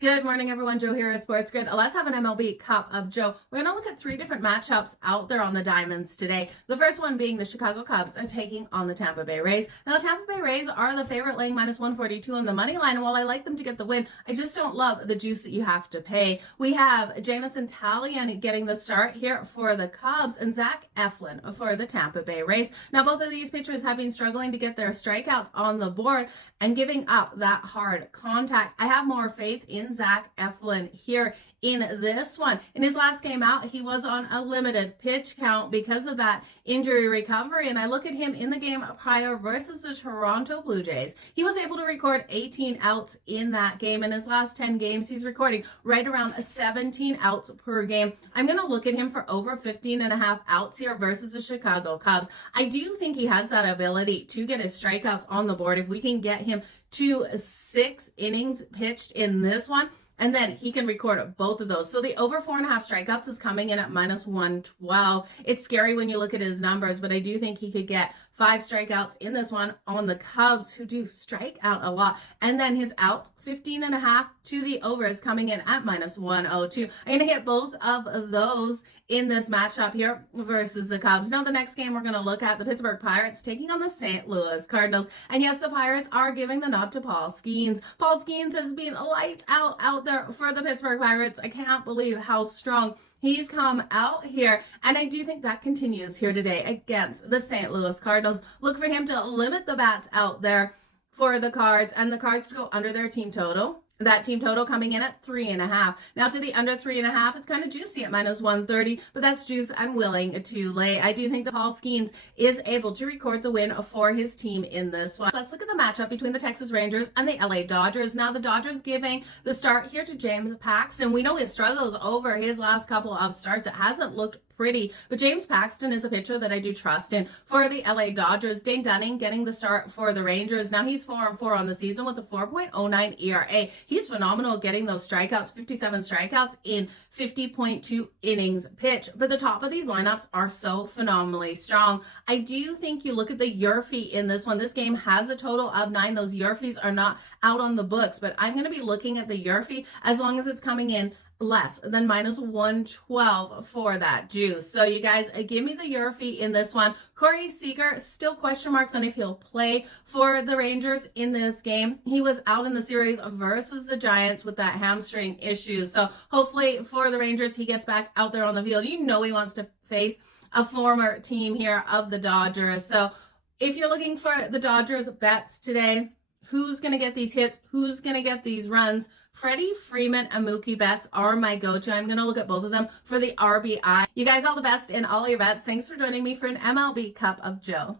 Good morning, everyone. Jo here at Sports Grid. Let's have an MLB Cup of Joe. We're going to look at three different matchups out there on the diamonds today. The first one being the Chicago Cubs taking on the Tampa Bay Rays. Now, Tampa Bay Rays are the favorite, laying minus 142 on the money line. And while I like them to get the win, I just don't love the juice that you have to pay. We have Jamison Talion getting the start here for the Cubs and Zach Eflin for the Tampa Bay Rays. Now, both of these pitchers have been struggling to get their strikeouts on the board and giving up that hard contact. I have more faith in Zach Eflin here in this one. In his last game out, he was on a limited pitch count because of that injury recovery. And I look at him in the game prior versus the Toronto Blue Jays. He was able to record 18 outs in that game. In his last 10 games, he's recording right around 17 outs per game. I'm going to look at him for over 15 and a half outs here versus the Chicago Cubs. I do think he has that ability to get his strikeouts on the board. If we can get him to 6 innings pitched in this one, and then he can record both of those. So the over 4.5 strikeouts is coming in at minus 112. It's scary when you look at his numbers, but I do think he could get 5 strikeouts in this one on the Cubs, who do strike out a lot. And then his out 15 and a half to the over is coming in at minus 102. I'm going to hit both of those in this matchup here versus the Cubs. Now, the next game we're going to look at the Pittsburgh Pirates taking on the St. Louis Cardinals. And yes, the Pirates are giving the nod to Paul Skeens. Paul Skeens has been lights out there for the Pittsburgh Pirates. I can't believe how strong he's come out here, and I do think that continues here today against the St. Louis Cardinals. Look for him to limit the bats out there for the Cards, and the Cards to go under their team total. That team total coming in at 3.5. Now to the under 3.5, it's kind of juicy at minus 130, but that's juice I'm willing to lay. I do think that Paul Skeens is able to record the win for his team in this one. So let's look at the matchup between the Texas Rangers and the LA Dodgers. Now the Dodgers giving the start here to James Paxton. We know his struggles over his last couple of starts. It hasn't looked pretty, but James Paxton is a pitcher that I do trust in for the LA Dodgers. Dane Dunning getting the start for the Rangers. Now he's 4-4 on the season with a 4.09 ERA. He's phenomenal getting those strikeouts, 57 strikeouts in 50.2 innings pitched. But the top of these lineups are so phenomenally strong. I do think you look at the Yurfee in this one. This game has a total of 9. Those Yurfees are not out on the books, but I'm going to be looking at the Yurfee as long as it's coming in less than minus 112 for that juice. So you guys, give me the Yurfee in this one. Corey Seager, still question marks on if he'll play for the Rangers in this game. He was out in the series versus the Giants with that hamstring issue. So hopefully for the Rangers, he gets back out there on the field. You know he wants to face a former team here of the Dodgers. So if you're looking for the Dodgers bets today, who's going to get these hits? Who's going to get these runs? Freddie Freeman and Mookie Betts are my go-to. I'm going to look at both of them for the RBI. You guys, all the best in all your bets. Thanks for joining me for an MLB Cup of Joe.